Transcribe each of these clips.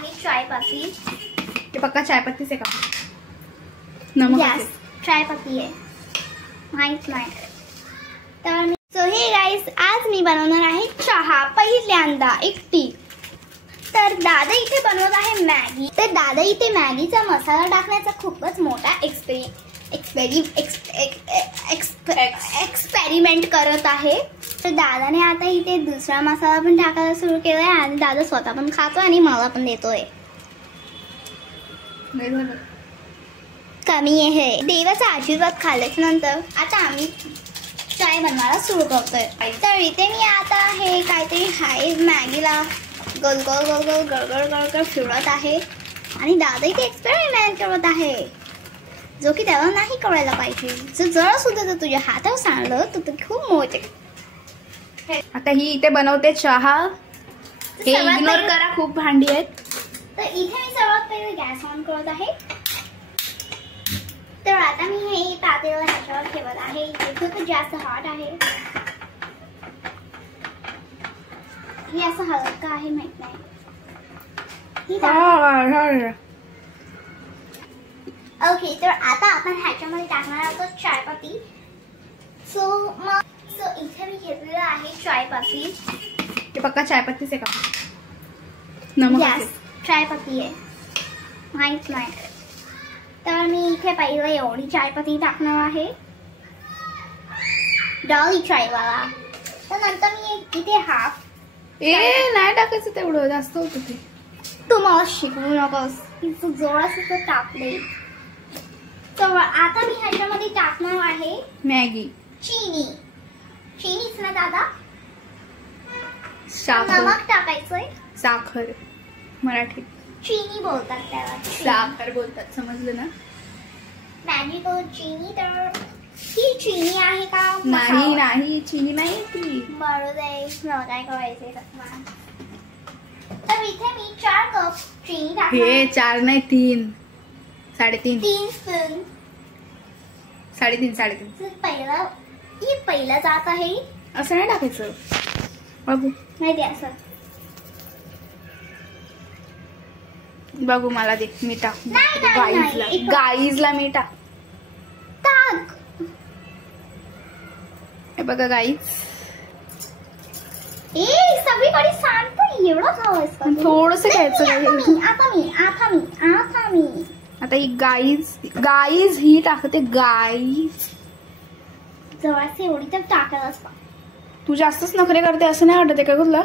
आहे चाय पत्ती। ये पक्का चाय पत्ती से का नमक यस चाय पत्ती आहे माहित नाही। तर सो हे गाईज आज मी बनवणार आहे चहा पहिल्यांदा एकटी। तर दादा इथे बनवत आहे मॅगी। तर दादा इथे मॅगीचा मसाला टाकण्याचा खूपच मोठा एक्सपेरिमेंट करत आहे। तर दादाने आता इथे दुसरा मसाला पण टाकायला सुरू केलाय आणि दादा स्वतः पण खातो आणि मला पण देतोय। कमी आहे देवाचा आशीर्वाद खाल्ल्याच्या नंतर आता आम्ही चाय बनवायला सुरू करतोय। तर इथे मी आता हे काहीतरी हाय मॅगीला गोल गोल गोल गोल गळगळ गळगळ फिरवत आहे आणि दादा इथे एक्सपेरिमेंट करत आहे जो की त्याला नाही करायला पाहिजे। जरा सुद्धा जर तुझ्या हातावर सांडलं तर ते खूप मोठे। आता ही इथे बनवते चहा। हे इग्नोर करा खूप भांडी आहेत। तर इथे मी सर्वात पहिले गॅस ऑन करत आहे। तर आता मी हे पातेलं ह्याच्यावर ठेवत आहे। इथे खूप जास्त हॉट आहे हे असं हलका आहे माहित नाही। ओके तर आता आपण ह्याच्यामध्ये टाकणार आहोत चाय पत्ती। सो इथे मी घेतलेलं आहे चाय पत्ती। ये पक्का चाय पत्ती से का नमक यस चाय पत्ती आहे माहित नाही। तर मी इथे पहिले एवढी चाय पत्ती टाकणार आहे डाळी चायवाला। तर नंतर मी इथे हाफ नाही टाकायचं तेवढं जास्त होतं ते। तू मला शिकवू नकोस तू जोरासुद्धा टाकले। तर आता मी ह्याच्यामध्ये टाकणार आहे मॅगी चीनीच ना दादा साखर नमक टाकायचंय। साखर मराठीत चीनी बोलतात त्याला साखर बोलतात समजलं ना। मॅगी तो चीनी तर ही चीनी आहे का नाही चीनी नाही ती बरोबर आहे मला काय करायचंय। तर इथे मी 4 कप चीनी टाकणार। हे 4 नाही 3 3.5 3 स्पून 3.5 पहिला जात आहे असं नाही टाकायचं बघू माहिती असं बघू मला दे मी टाक नाही, गाईजला मी टाक हे बघा गाईज सगळीकडे सांगतो एवढं खावं थोडस घ्यायचं। आता मी आता ही गाईज ही टाकते गाईज जवळचे एवढी तर टाकायलाच पा। तू जास्तच नखरे करते असं नाही वाटत का तुला?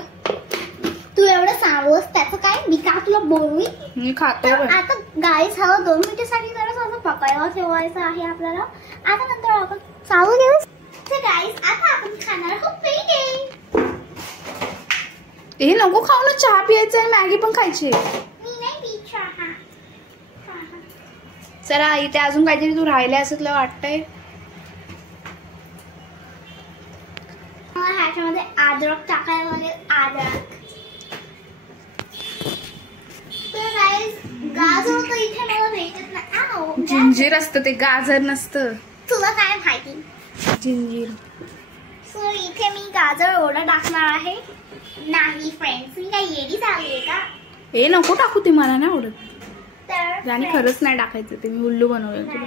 तू एवढं सांगूस त्याचं काय मी का तुला बोलू मी खातो। आता गाईस हवा 2 मिनिटासाठी जरा असं पकायला ठेवायचं आहे आपल्याला। आता नंतर आपण चालू देऊ। तर गाईस आता आपण खाणार आहोत पेढे। हे नको खाऊ ना चहा पियायचा आहे मॅगी पण खायची। मी नाही पीत चहा। चला इथे अजून काहीतरी तू राहिले असं तुला वाटतंय? ह्याच्यामध्ये अद्रक टाकायला लागेल अद्रक। तर गाईस गाजर तर इथे मला भेटत नाही। जिंजीर असतं ते गाजर नसतं। तुला काय माहिती जिंजीर। सो इथे मी गाजर एवढं टाकणार आहे। नाही फ्रेंड्स मी काय येडी झालीये का? हे नको टाकू ते मला नाही आवडत। तर आणि खरंच नाही टाकायचं ते मी उल्लू बनवलं तुला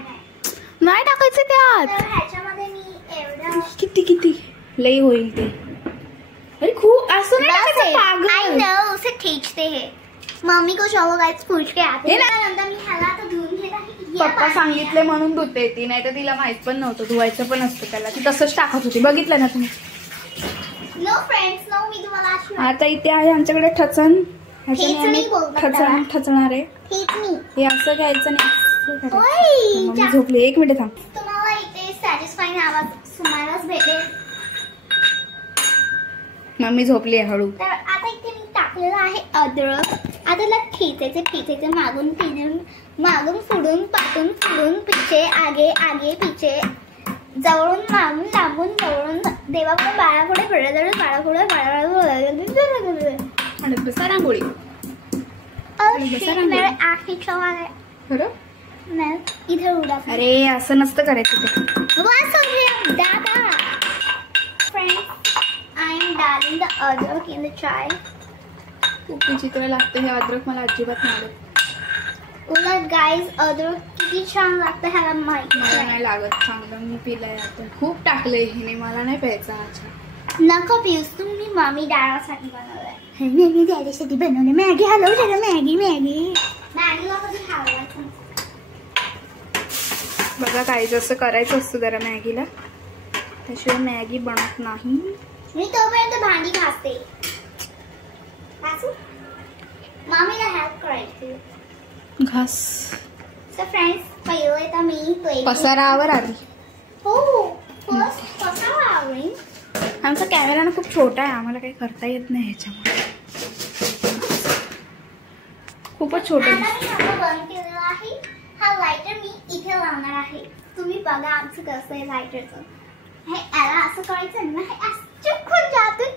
नाही टाकायचं त्यात। तर ह्याच्यामध्ये मी एवढं किती लई होईल ते। अरे खूप असं नाही टाकायचं पागल। आई नो उसे खींचते हैं मम्मी को शो गाइस पूछ के आते हैं। नंतर मी ह्याला आता धुवून घेत आहे। पप्पा सांगितले म्हणून धुते ती नाही तर तिला माहित पण नव्हतं धुवायचं पण असतं त्याला ती तसंच टाकत होती बघितलं ना तुम्ही। नो फ्रेंड्स नो मी तुम्हाला आता इथे आहे आमच्याकडे ठचण ठचणार आहे। हे असं घ्यायचं नाही मम्मी झोपली 1 मिनिट थांब। तुम्हाला इथे सॅटिस्फाईंग आवाज सुनायलाच भेटेल। मम्मी झोपली आहे हळू। तर आता इथे मी टाकलेलं आहे अद्रक। आता त्याला ठेचायचे मागून पुढून पाठून पुढून पिछे आगे पिछे जवळून मागून लांबून जवळून देवापुढे बाळापुढे बाळापुढे म्हणत बसा रांगोळी खरं इथे उडा। अरे असं नसतं करायचं ते। दादा friends I am darling the अद्रक in the chai। खूप विचित्र लागतं हे अद्रक, मला अजिबात नाही आवडत. उलट गाईज अद्रक किती छान लागतं ह्याला माहिती मला नाही लागत चांगलं. मी पिलंय आता, खूप टाकलंय हिने, मला नाही प्यायचा अच्छा. नको पिऊस, तुम्ही मम्मी डॅडासाठी बनवलंय. मी डॅडीसाठी बनवलं. मॅगी हलव जरा. मॅगी मॅगीला कधी खावं. बघा काही जसं करायचं असतं जरा मॅगीला, त्याशिवाय मॅगी बनत नाही. मी तोपर्यंत भांडी घासते. मामीला हेल्प करायची. घास. सो फ्रेंड्स, पहिले तर मी पसारावर आली. हो फर्स्ट पसारा आवडेल. आमचा कॅमेरा ना खूप छोटा आहे, आम्हाला काही करता येत नाही ह्याच्यामुळे. खूपच छोटा. आता मी सगळं बंद केलेलं आहे. हा लायटर मी इथे लावणार आहे. तुम्ही बघा आमचं कसं आहे लायटरचं. हे याला असं करायचं ना, हे असं चुकून जातो.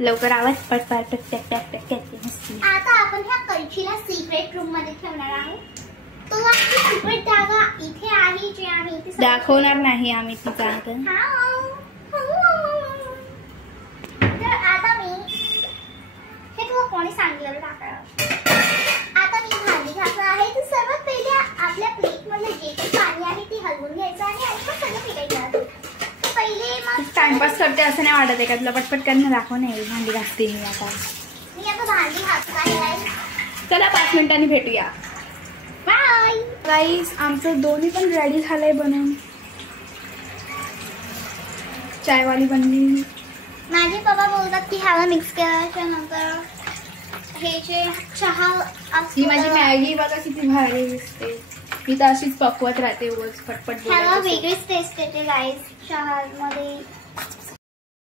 लवकर आवाज पट पट पट पट पट करते. आता आपण ह्या कलछीला सिक्रेट रूम मध्ये ठेवणार आहोत. तुला सिक्रेट जागा इथे आहे जे आम्ही इथे दाखवणार नाही आम्ही ती जागा. तर आता मी हे तुला कोणी सांगितलं टाकायला. आता मी भांडी घासणार आहे. तर सर्वात पहिले आपल्या प्लेट मध्ये जे काही पाणी आहे ते हलवून घ्यायचं आणि ऐकून सगळं फिरायचं. पहिले मग टाइमपास करते असं नाही वाटत आहे का तुला? पटपट करणं दाखव. नाही भांडी घासते मी आता. मी आता भांडी घासत आहे. चला 5 मिनिटांनी भेटूया. बाय गाईस, आमचं दोन्ही पण रेडी झालंय बनवून. चायवाली बनली. माझे पप्पा बोलतात की ह्याला मिक्स केल्याच्या नंतर हे जे चहा ही माझी मॅगी बघा किती भारी दिसते. मी तर अशीच पकवत राहते उगाच पटपट. ह्याला वेगळीच टेस्ट येते गाईस चहा मध्ये.